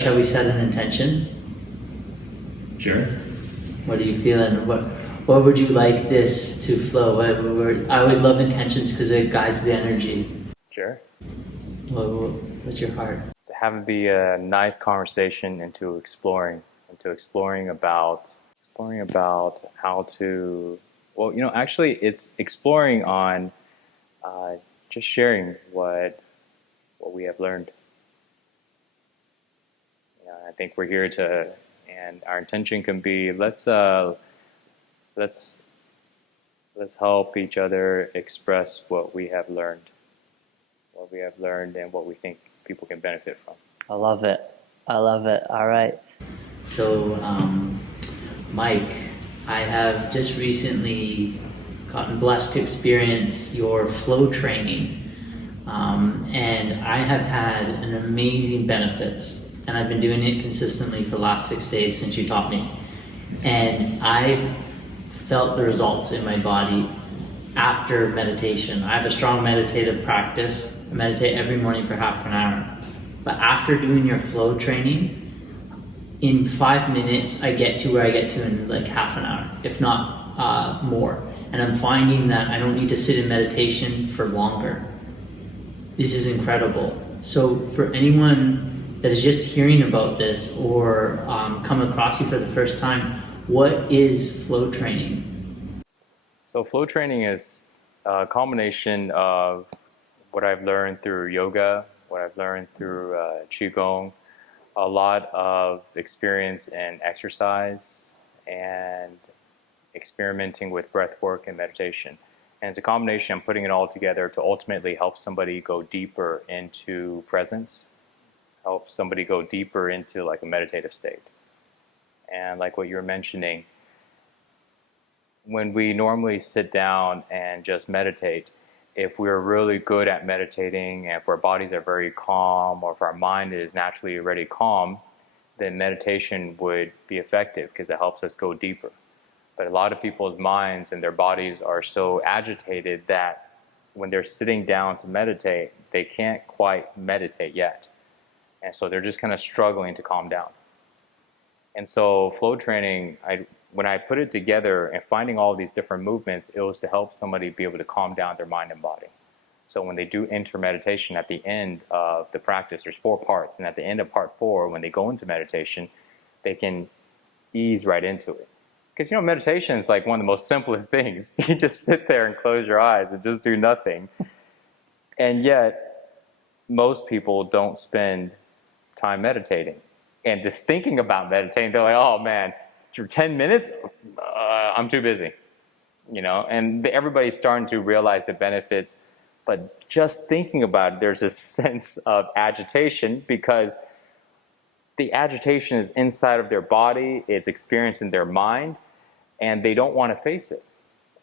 Shall we set an intention? Sure. What are you feeling? What would you like this to flow? I always love intentions because it guides the energy. Sure. What's your heart? Have be a nice conversation into exploring about how to, well, actually it's exploring on just sharing what we have learned. I think we're here and our intention can be let's help each other express what we have learned and what we think people can benefit from. I love it. All right. So, Mike, I have just recently gotten blessed to experience your flow training, and I have had an amazing benefits. And I've been doing it consistently for the last 6 days since you taught me. And I felt the results in my body after meditation. I have a strong meditative practice. I meditate every morning for half an hour. But after doing your flow training, in 5 minutes, I get to where I get to in like half an hour, if not more. And I'm finding that I don't need to sit in meditation for longer. This is incredible. So for anyone that is just hearing about this or come across you for the first time, what is flow training? So flow training is a combination of what I've learned through yoga, what I've learned through qigong, a lot of experience in exercise and experimenting with breath work and meditation. And it's a combination. I'm putting it all together to ultimately help somebody go deeper into presence, help somebody go deeper into like a meditative state. And like what you were mentioning, when we normally sit down and just meditate, if we're really good at meditating and if our bodies are very calm or if our mind is naturally already calm, then meditation would be effective because it helps us go deeper. But a lot of people's minds and their bodies are so agitated that when they're sitting down to meditate, they can't quite meditate yet. And so they're just kind of struggling to calm down. And so flow training, when I put it together and finding all these different movements, it was to help somebody be able to calm down their mind and body. So when they do enter meditation at the end of the practice, there's 4 parts. And at the end of part 4, when they go into meditation, they can ease right into it. Because, meditation is like one of the most simplest things. You just sit there and close your eyes and just do nothing. And yet, most people don't spend time meditating. And just thinking about meditating, they're like, oh man, for 10 minutes, I'm too busy. And everybody's starting to realize the benefits, but just thinking about it, there's a sense of agitation because the agitation is inside of their body, it's experienced in their mind, and they don't want to face it.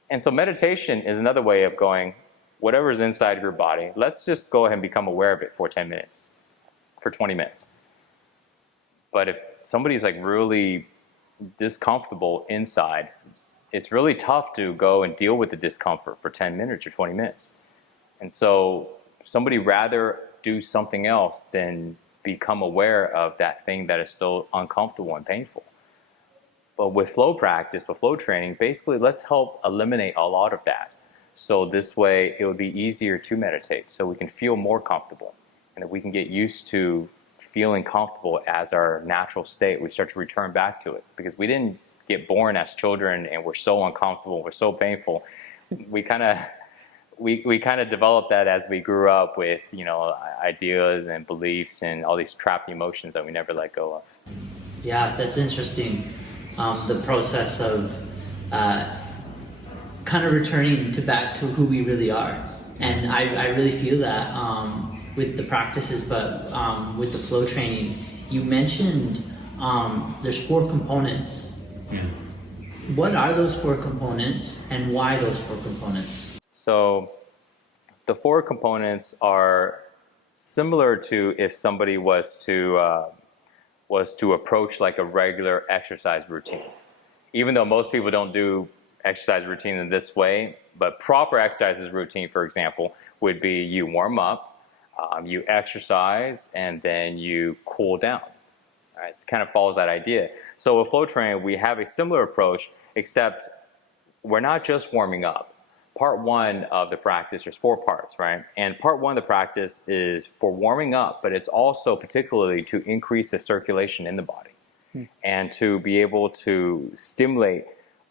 And so meditation is another way of going, whatever's inside of your body, let's just go ahead and become aware of it for 10 minutes, for 20 minutes. But if somebody's like really discomfortable inside, it's really tough to go and deal with the discomfort for 10 minutes or 20 minutes. And so somebody rather do something else than become aware of that thing that is so uncomfortable and painful. But with flow practice, with flow training, basically let's help eliminate a lot of that. So this way it will be easier to meditate, so we can feel more comfortable and that we can get used to feeling comfortable as our natural state. We start to return back to it because we didn't get born as children and we're so uncomfortable, we're so painful. We kind of developed that as we grew up with, ideas and beliefs and all these trapped emotions that we never let go of. Yeah, that's interesting. The process of kind of returning back to who we really are. And I really feel that with the practices, but with the flow training. You mentioned there's 4 components. Yeah. What are those 4 components and why those 4 components? So the 4 components are similar to if somebody was to approach like a regular exercise routine. Even though most people don't do exercise routine in this way, but proper exercise routine, for example, would be you warm up, you exercise, and then you cool down. Right? It kind of follows that idea. So with flow training, we have a similar approach, except we're not just warming up. Part one of the practice, there's 4 parts, right? And part one of the practice is for warming up, but it's also particularly to increase the circulation in the body and to be able to stimulate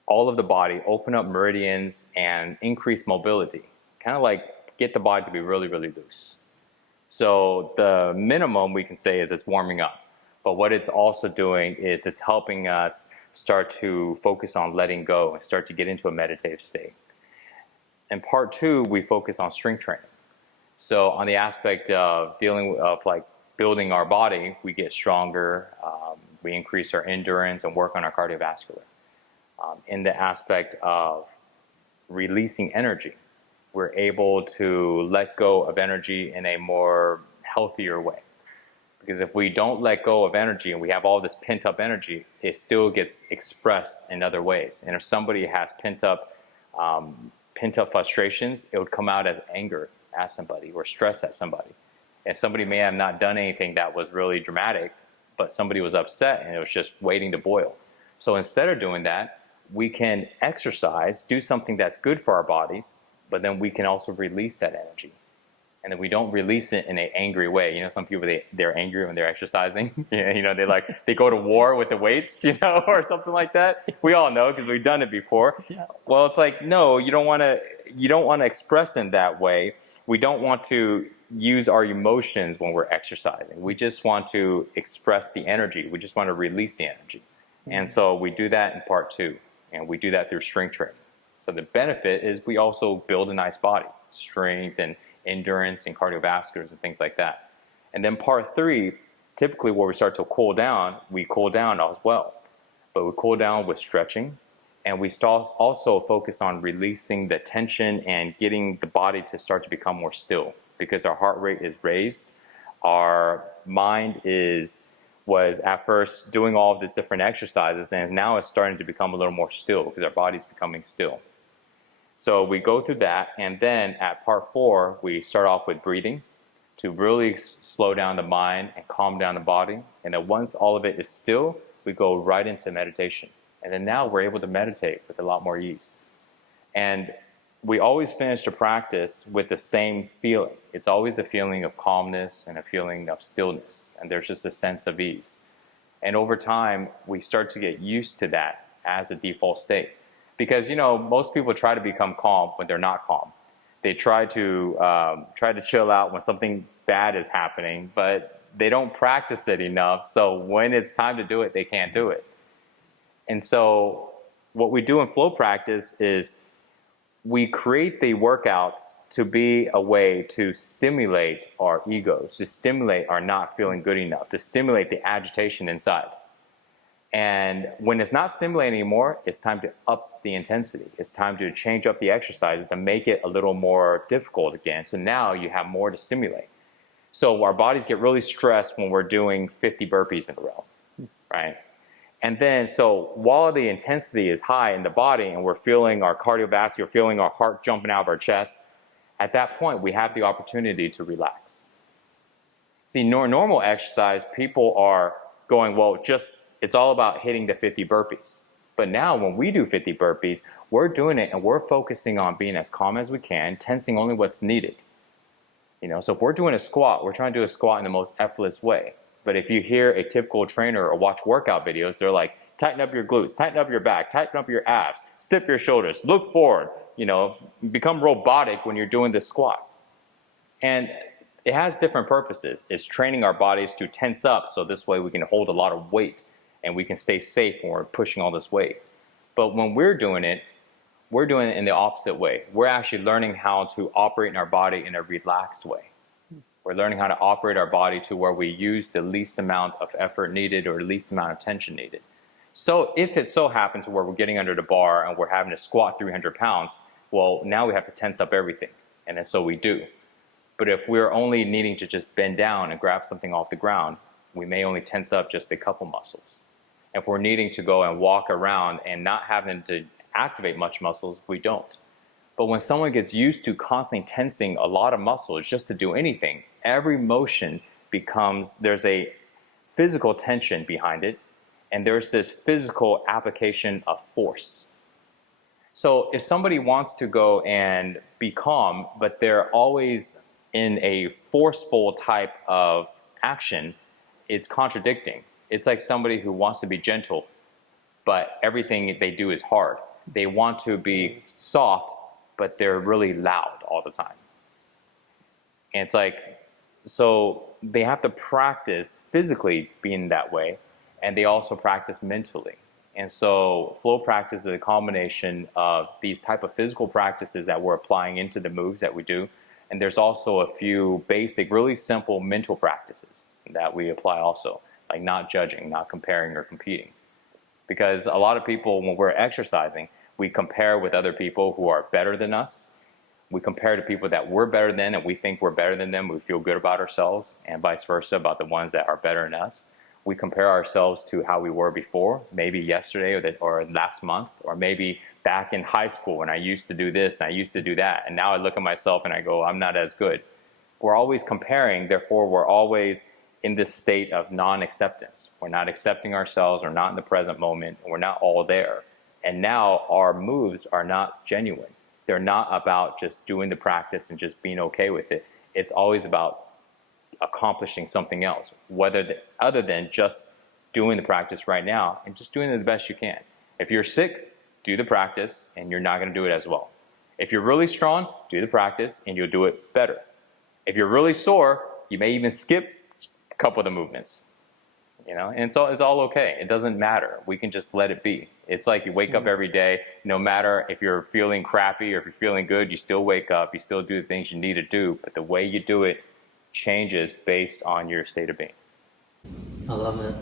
all of the body, open up meridians, and increase mobility. Kind of like get the body to be really, really loose. So the minimum we can say is it's warming up. But what it's also doing is it's helping us start to focus on letting go and start to get into a meditative state. In part 2, we focus on strength training. So on the aspect of building our body, we get stronger, we increase our endurance and work on our cardiovascular. In the aspect of releasing energy, we're able to let go of energy in a more healthier way. Because if we don't let go of energy and we have all this pent up energy, it still gets expressed in other ways. And if somebody has pent up frustrations, it would come out as anger at somebody or stress at somebody. And somebody may have not done anything that was really dramatic, but somebody was upset and it was just waiting to boil. So instead of doing that, we can exercise, do something that's good for our bodies, but then we can also release that energy. And then we don't release it in an angry way. You know, some people, they're angry when they're exercising. You know, they go to war with the weights, you know, or something like that. We all know because we've done it before. Yeah. Well, it's like, no, you don't want to express in that way. We don't want to use our emotions when we're exercising. We just want to express the energy. We just want to release the energy. And so we do that in part 2. And we do that through strength training. So the benefit is we also build a nice body, strength and endurance and cardiovasculars and things like that. And then part 3, typically where we start to cool down, we cool down as well. But we cool down with stretching, and we also focus on releasing the tension and getting the body to start to become more still, because our heart rate is raised, our mind was at first doing all of these different exercises, and now it's starting to become a little more still because our body's becoming still. So we go through that, and then at part 4, we start off with breathing to really slow down the mind and calm down the body. And then once all of it is still, we go right into meditation. And then now we're able to meditate with a lot more ease. And we always finish the practice with the same feeling. It's always a feeling of calmness and a feeling of stillness. And there's just a sense of ease. And over time, we start to get used to that as a default state. Because, you know, most people try to become calm when they're not calm. They try to chill out when something bad is happening, but they don't practice it enough. So when it's time to do it, they can't do it. And so what we do in flow practice is we create the workouts to be a way to stimulate our egos, to stimulate our not feeling good enough, to stimulate the agitation inside. And when it's not stimulating anymore, it's time to up the intensity. It's time to change up the exercises to make it a little more difficult again. So now you have more to stimulate. So our bodies get really stressed when we're doing 50 burpees in a row, right? And then, so while the intensity is high in the body and we're feeling our cardiovascular, feeling our heart jumping out of our chest, at that point, we have the opportunity to relax. See, normal exercise, people are going, well, it's all about hitting the 50 burpees. But now when we do 50 burpees, we're doing it and we're focusing on being as calm as we can, tensing only what's needed. You know, so if we're doing a squat, we're trying to do a squat in the most effortless way. But if you hear a typical trainer or watch workout videos, they're like, tighten up your glutes, tighten up your back, tighten up your abs, stiff your shoulders, look forward, you know, become robotic when you're doing this squat. And it has different purposes. It's training our bodies to tense up so this way we can hold a lot of weight and we can stay safe when we're pushing all this weight. But when we're doing it in the opposite way. We're actually learning how to operate in our body in a relaxed way. We're learning how to operate our body to where we use the least amount of effort needed or the least amount of tension needed. So if it so happens where we're getting under the bar and we're having to squat 300 pounds, well, now we have to tense up everything. And then so we do. But if we're only needing to just bend down and grab something off the ground, we may only tense up just a couple muscles. If we're needing to go and walk around and not having to activate much muscles, we don't. But when someone gets used to constantly tensing a lot of muscles just to do anything, every motion becomes, there's a physical tension behind it, and there's this physical application of force. So if somebody wants to go and be calm, but they're always in a forceful type of action, it's contradicting. It's like somebody who wants to be gentle, but everything they do is hard. They want to be soft, but they're really loud all the time. And it's like, so they have to practice physically being that way, and they also practice mentally. And so flow practice is a combination of these type of physical practices that we're applying into the moves that we do. And there's also a few basic, really simple mental practices that we apply also, like not judging, not comparing or competing. Because a lot of people, when we're exercising, we compare with other people who are better than us. We compare to people that we're better than and we think we're better than them. We feel good about ourselves, and vice versa about the ones that are better than us. We compare ourselves to how we were before, maybe yesterday or last month, or maybe back in high school when I used to do this and I used to do that. And now I look at myself and I go, I'm not as good. We're always comparing, therefore we're always in this state of non-acceptance. We're not accepting ourselves, we're not in the present moment, we're not all there. And now our moves are not genuine. They're not about just doing the practice and just being okay with it. It's always about accomplishing something else, other than just doing the practice right now and just doing it the best you can. If you're sick, do the practice and you're not going to do it as well. If you're really strong, do the practice and you'll do it better. If you're really sore, you may even skip a couple of the movements. And it's all okay. It doesn't matter. We can just let it be. It's like you wake up every day, no matter if you're feeling crappy or if you're feeling good, you still wake up, you still do the things you need to do, but the way you do it changes based on your state of being. I love it.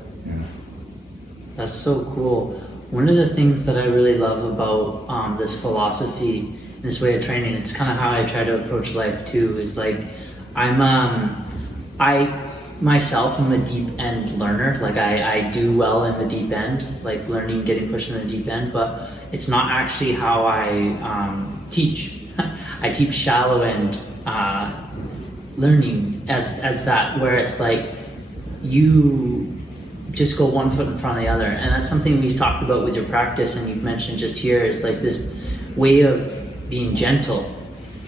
That's so cool. One of the things that I really love about this philosophy, this way of training, it's kind of how I try to approach life too, is like I myself am a deep end learner. Like I do well in the deep end, like learning, getting pushed in the deep end, but it's not actually how I teach. I teach shallow end learning as that, where it's like you just go one foot in front of the other. And that's something we've talked about with your practice, and you've mentioned just here, is like this way of being gentle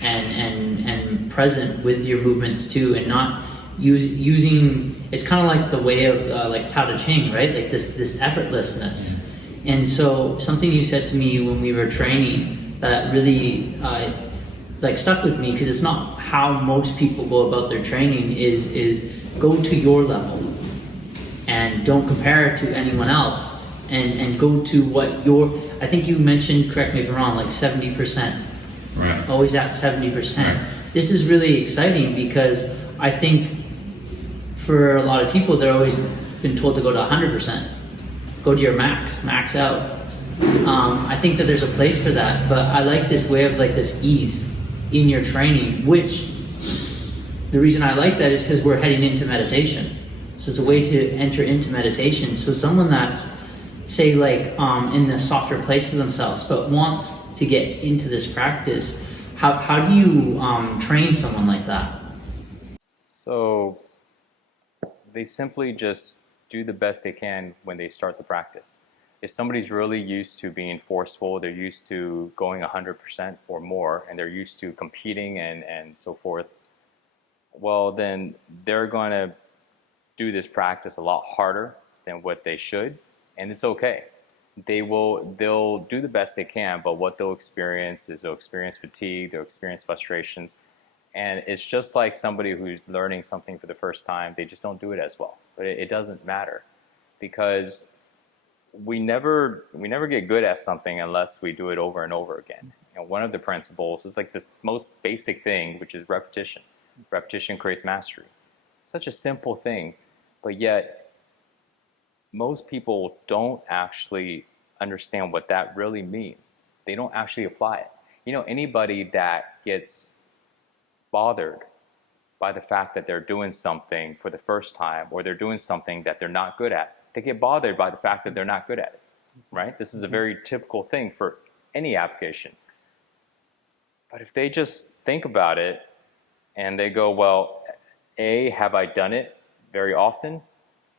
and present with your movements too, and not using, it's kind of like the way of like Tao Te Ching, right? Like this effortlessness. And so something you said to me when we were training that really like stuck with me, because it's not how most people go about their training, is go to your level and don't compare it to anyone else, and go to what your, I think you mentioned, correct me if I'm wrong, like 70%. Right. Always at 70%. Right. This is really exciting because I think for a lot of people, they're always been told to go to 100%. Go to your max out. I think that there's a place for that, but I like this way of like this ease in your training, which the reason I like that is because we're heading into meditation. So it's a way to enter into meditation. So someone that's, say, like in the softer place of themselves, but wants to get into this practice, how do you train someone like that? So they simply just do the best they can when they start the practice. If somebody's really used to being forceful, they're used to going 100% or more, and they're used to competing and so forth, well, then they're going to do this practice a lot harder than what they should, and it's okay. They'll do the best they can, but what they'll experience is they'll experience fatigue, they'll experience frustrations, and it's just like somebody who's learning something for the first time. They just don't do it as well, but it doesn't matter, because we never get good at something unless we do it over and over again. And one of the principles is like the most basic thing, which is repetition. Repetition creates mastery. Such a simple thing, but yet most people don't actually understand what that really means. They don't actually apply it. Anybody that gets bothered by the fact that they're doing something for the first time, or they're doing something that they're not good at, they get bothered by the fact that they're not good at it, right? This is a very typical thing for any application. But if they just think about it and they go, well, A, have I done it very often?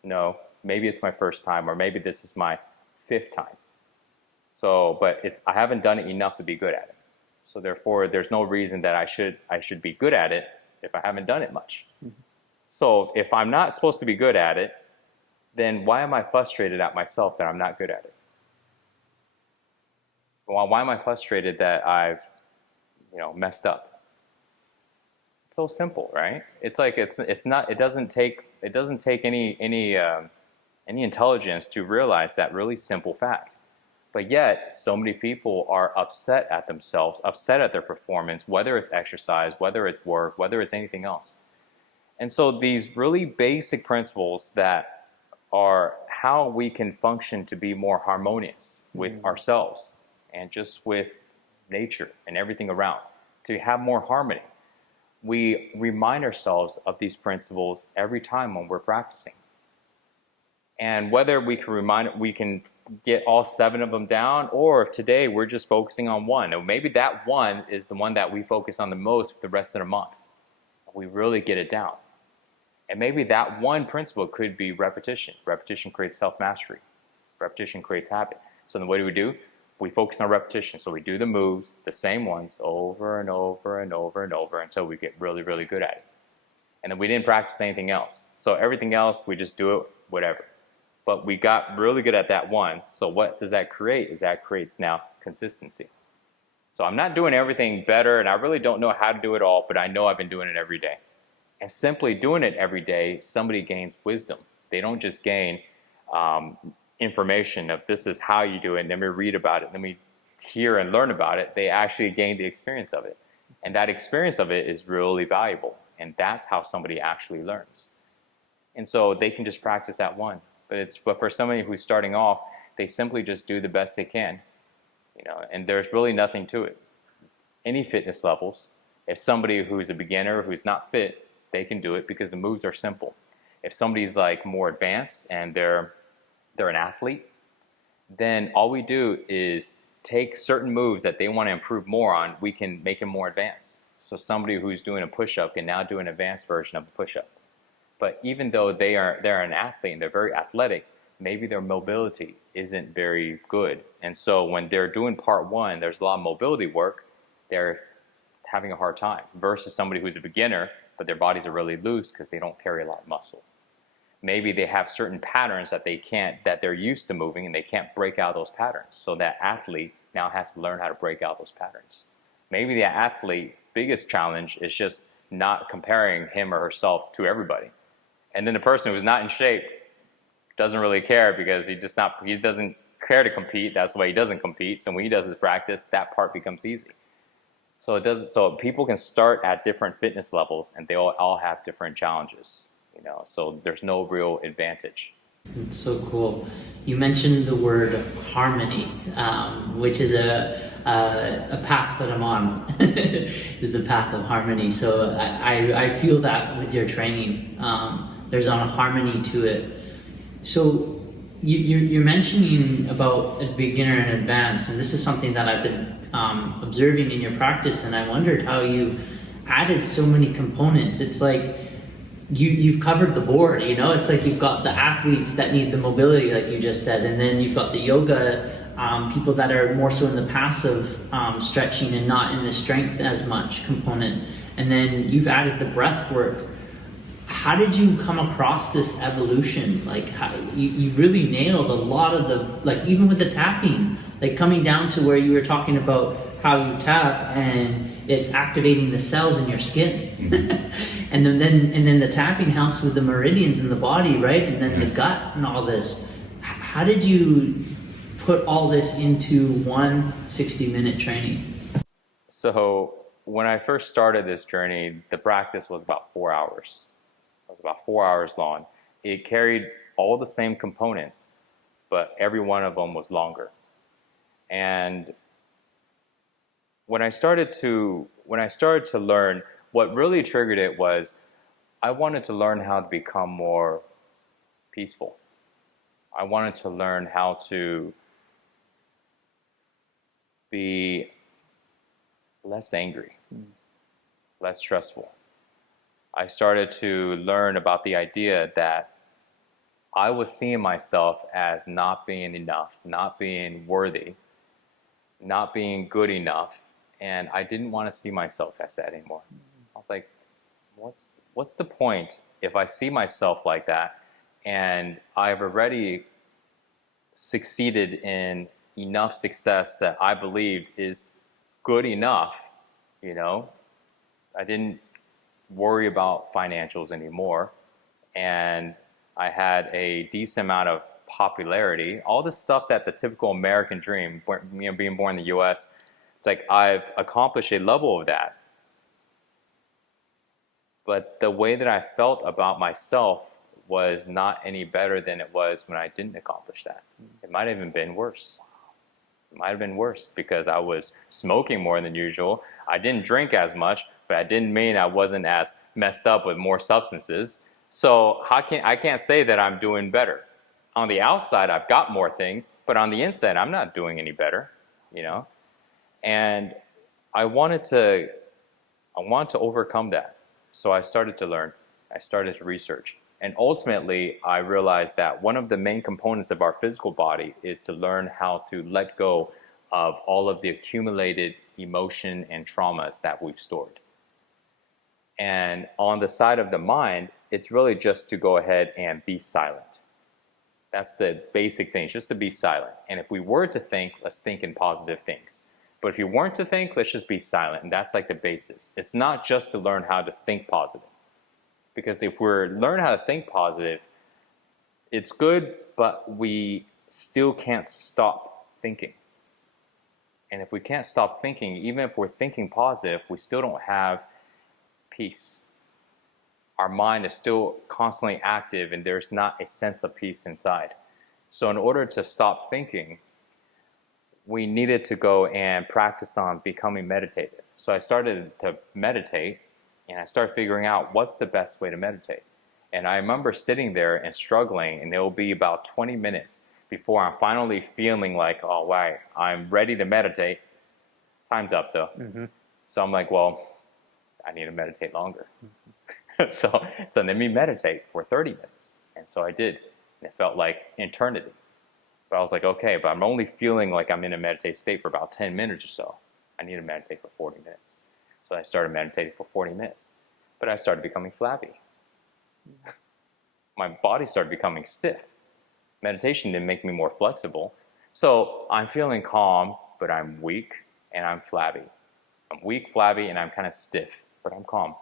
No, maybe it's my first time, or maybe this is my 5th time. So, but I haven't done it enough to be good at it. So therefore, there's no reason that I should be good at it if I haven't done it much. Mm-hmm. So if I'm not supposed to be good at it, then why am I frustrated at myself that I'm not good at it? Well, why am I frustrated that I've, messed up? It's so simple, right? It's like it's not. It doesn't take any intelligence to realize that really simple fact. But yet, so many people are upset at themselves, upset at their performance, whether it's exercise, whether it's work, whether it's anything else. And so these really basic principles that are how we can function to be more harmonious with ourselves and just with nature and everything around, to have more harmony. We remind ourselves of these principles every time when we're practicing. And whether we can get all 7 of them down, or if today we're just focusing on one, or maybe that one is the one that we focus on the most for the rest of the month. We really get it down. And maybe that one principle could be repetition. Repetition creates self-mastery. Repetition creates habit. So then what do? We focus on repetition. So we do the moves, the same ones, over and over and over and over until we get really, really good at it. And then we didn't practice anything else. So everything else, we just do it, whatever. But we got really good at that one. So what does that create? Is that creates now consistency. So I'm not doing everything better, and I really don't know how to do it all, but I know I've been doing it every day. And simply doing it every day, somebody gains wisdom. They don't just gain information of this is how you do it, and then we read about it, and then we hear and learn about it. They actually gain the experience of it. And that experience of it is really valuable. And that's how somebody actually learns. And so they can just practice that one. But for somebody who's starting off, they simply just do the best they can, and there's really nothing to it. Any fitness levels, if somebody who's a beginner, who's not fit, they can do it because the moves are simple. If somebody's like more advanced and they're an athlete, then all we do is take certain moves that they want to improve more on, we can make them more advanced. So somebody who's doing a push-up can now do an advanced version of a push-up. But even though they're an athlete and they're very athletic, maybe their mobility isn't very good. And so when they're doing part 1, there's a lot of mobility work, they're having a hard time. Versus somebody who's a beginner, but their bodies are really loose because they don't carry a lot of muscle. Maybe they have certain patterns that they're used to moving, and they can't break out those patterns. So that athlete now has to learn how to break out those patterns. Maybe the athlete's biggest challenge is just not comparing him or herself to everybody. And then the person who's not in shape doesn't really care because he doesn't care to compete. That's why he doesn't compete. So when he does his practice, that part becomes easy. So people can start at different fitness levels, and they all have different challenges. So there's no real advantage. It's so cool. You mentioned the word harmony, which is a path that I'm on, is the path of harmony. So I feel that with your training. There's a harmony to it. So you're mentioning about a beginner and advanced, and this is something that I've been observing in your practice, and I wondered how you added so many components. It's like you've covered the board, It's like you've got the athletes that need the mobility, like you just said, and then you've got the yoga people that are more so in the passive stretching and not in the strength as much component, and then you've added the breath work. How did you come across this evolution? Like, you really nailed a lot of even with the tapping, like coming down to where you were talking about how you tap and it's activating the cells in your skin. and then the tapping helps with the meridians in the body, right? And then the gut and all this. How did you put all this into one 60-minute training? So when I first started this journey, the practice was about 4 hours. It was about 4 hours long. It carried all the same components, but every one of them was longer. And when I started to learn, what really triggered it was I wanted to learn how to become more peaceful. I wanted to learn how to be less angry, less stressful. I started to learn about the idea that I was seeing myself as not being enough, not being worthy, not being good enough, and I didn't want to see myself as that anymore. I was like, what's the point if I see myself like that and I've already succeeded in enough success that I believed is good enough, you know? I didn't worry about financials anymore, and I had a decent amount of popularity. All the stuff that the typical American dream, being born in the US, it's like I've accomplished a level of that. But the way that I felt about myself was not any better than it was when I didn't accomplish that. It might have even been worse. It might have been worse because I was smoking more than usual. I didn't drink as much, but that didn't mean I wasn't as messed up with more substances. So I can't say that I'm doing better. On the outside, I've got more things, but on the inside, I'm not doing any better, you know? And I wanted to overcome that. So I started to learn. I started to research. And ultimately, I realized that one of the main components of our physical body is to learn how to let go of all of the accumulated emotion and traumas that we've stored. And on the side of the mind, it's really just to go ahead and be silent. That's the basic thing, just to be silent. And if we were to think, let's think in positive things. But if you weren't to think, let's just be silent. And that's like the basis. It's not just to learn how to think positive. Because if we're learn how to think positive, it's good, but we still can't stop thinking. And if we can't stop thinking, even if we're thinking positive, we still don't have peace. Our mind is still constantly active and there's not a sense of peace inside. So in order to stop thinking, we needed to go and practice on becoming meditative. So I started to meditate and I started figuring out what's the best way to meditate. And I remember sitting there and struggling, and it will be about 20 minutes before I'm finally feeling like, oh, wow, I'm ready to meditate. Time's up though. Mm-hmm. So I'm like, well, I need to meditate longer. Mm-hmm. so let me meditate for 30 minutes. And so I did. And it felt like eternity. But I was like, okay, but I'm only feeling like I'm in a meditative state for about 10 minutes or so. I need to meditate for 40 minutes. So I started meditating for 40 minutes. But I started becoming flabby. My body started becoming stiff. Meditation didn't make me more flexible. So I'm feeling calm, but I'm weak and I'm flabby. I'm weak, flabby, and I'm kind of stiff, but I'm calm.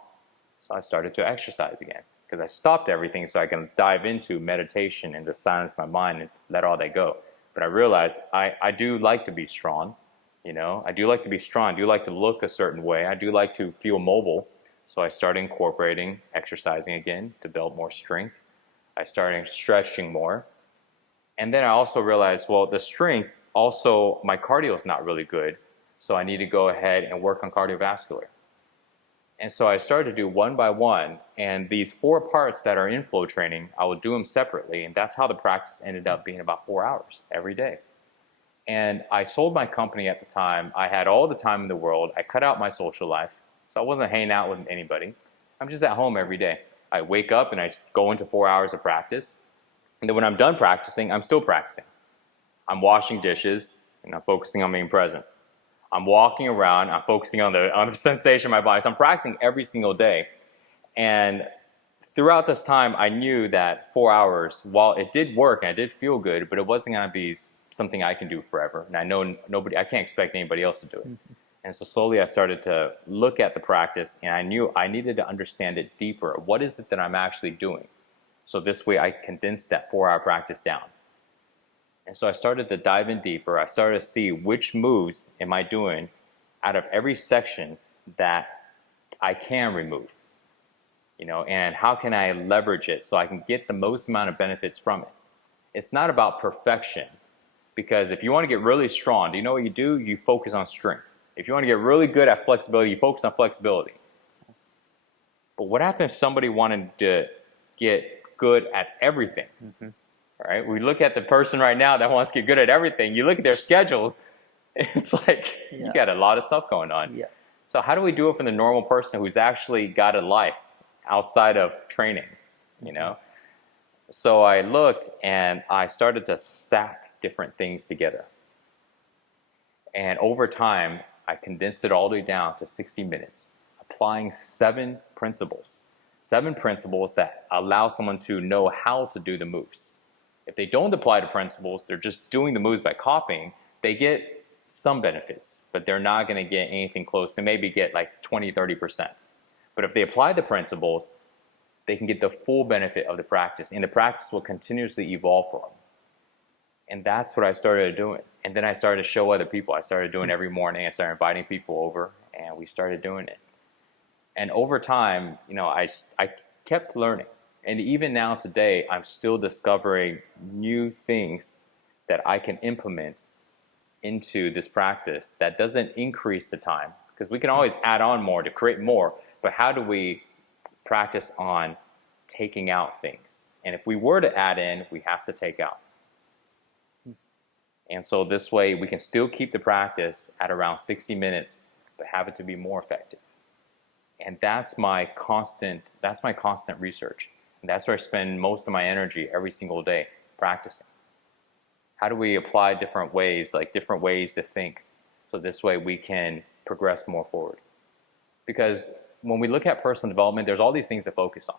So I started to exercise again because I stopped everything so I can dive into meditation and just silence my mind and let all that go. But I realized I do like to be strong. You know, I do like to be strong. I do like to look a certain way. I do like to feel mobile. So I started incorporating exercising again to build more strength. I started stretching more. And then I also realized, well, the strength, also my cardio is not really good. So I need to go ahead and work on cardiovascular. And so I started to do one by one. And these 4 parts that are in flow training, I will do them separately. And that's how the practice ended up being about 4 hours every day. And I sold my company at the time. I had all the time in the world. I cut out my social life. So I wasn't hanging out with anybody. I'm just at home every day. I wake up and I go into 4 hours of practice. And then when I'm done practicing, I'm still practicing. I'm washing dishes and I'm focusing on being present. I'm walking around, I'm focusing on the sensation of my body. So I'm practicing every single day. And throughout this time, I knew that 4 hours, while it did work and I did feel good, but it wasn't going to be something I can do forever. And I know I can't expect anybody else to do it. Mm-hmm. And so slowly I started to look at the practice and I knew I needed to understand it deeper. What is it that I'm actually doing? So this way I condensed that 4-hour practice down. And so I started to dive in deeper. I started to see which moves am I doing out of every section that I can remove, you know, and how can I leverage it so I can get the most amount of benefits from it. It's not about perfection, because if you want to get really strong, do you know what you do? You focus on strength. If you want to get really good at flexibility, you focus on flexibility. But what happens if somebody wanted to get good at everything? Mm-hmm. All right, we look at the person right now that wants to get good at everything. You look at their schedules, it's like you got a lot of stuff going on. Yeah. So how do we do it for the normal person who's actually got a life outside of training, you know? So I looked and I started to stack different things together. And over time, I condensed it all the way down to 60 minutes, applying 7 principles that allow someone to know how to do the moves. If they don't apply the principles, they're just doing the moves by copying, they get some benefits, but they're not going to get anything close. They maybe get like 20, 30%. But if they apply the principles, they can get the full benefit of the practice, and the practice will continuously evolve for them. And that's what I started doing. And then I started to show other people. I started doing it every morning. I started inviting people over, and we started doing it. And over time, I kept learning. And even now today, I'm still discovering new things that I can implement into this practice that doesn't increase the time, because we can always add on more to create more, but how do we practice on taking out things? And if we were to add in, we have to take out. And so this way we can still keep the practice at around 60 minutes, but have it to be more effective. And that's my constant research. And that's where I spend most of my energy every single day, practicing. How do we apply different ways to think, so this way we can progress more forward? Because when we look at personal development, there's all these things to focus on.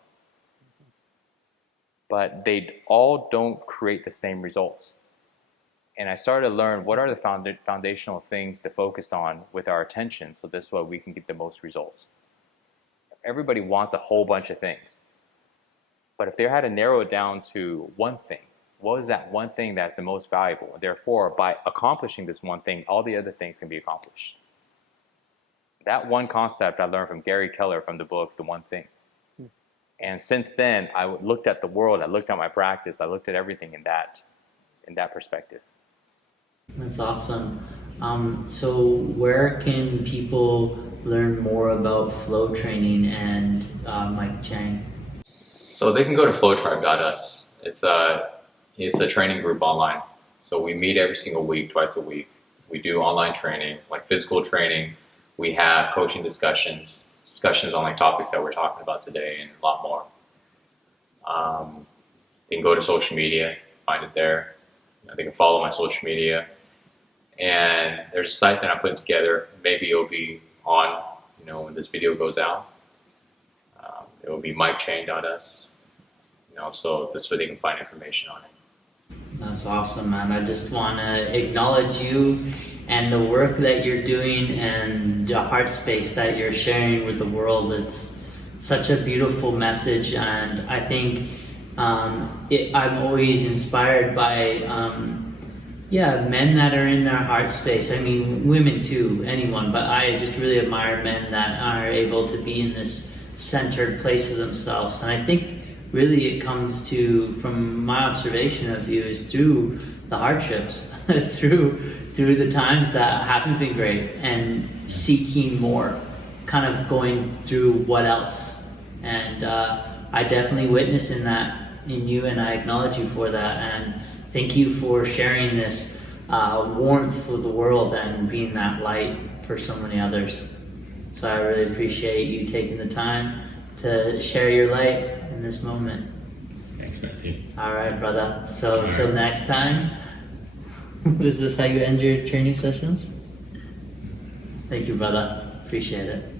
But they all don't create the same results. And I started to learn what are the foundational things to focus on with our attention, so this way we can get the most results. Everybody wants a whole bunch of things. But if they had to narrow it down to one thing, what is that one thing that's the most valuable? Therefore, by accomplishing this one thing, all the other things can be accomplished. That one concept I learned from Gary Keller from the book, The One Thing. And since then, I looked at the world, I looked at my practice, I looked at everything in that perspective. That's awesome. So where can people learn more about flow training and Mike Chang? So they can go to flowtribe.us. It's a training group online. So we meet every single week, twice a week. We do online training, like physical training. We have coaching discussions on like topics that we're talking about today, and a lot more. They can go to social media, find it there. They can follow my social media. And there's a site that I'm putting together. Maybe it'll be on, when this video goes out. It will be mikechang.us. So this way they can find information on it. That's awesome, man. I just want to acknowledge you and the work that you're doing and the heart space that you're sharing with the world. It's such a beautiful message, and I think I'm always inspired by men that are in their heart space. I mean, women too, anyone, but I just really admire men that are able to be in this centered place of themselves. And I think really it comes to, from my observation of you, is through the hardships, through the times that haven't been great, and seeking more, kind of going through what else. And I definitely witness in that in you, and I acknowledge you for that. And thank you for sharing this warmth with the world and being that light for so many others. So I really appreciate you taking the time to share your light in this moment. Thanks, Matthew. All right, brother. So until next time, is this how you end your training sessions? Thank you, brother. Appreciate it.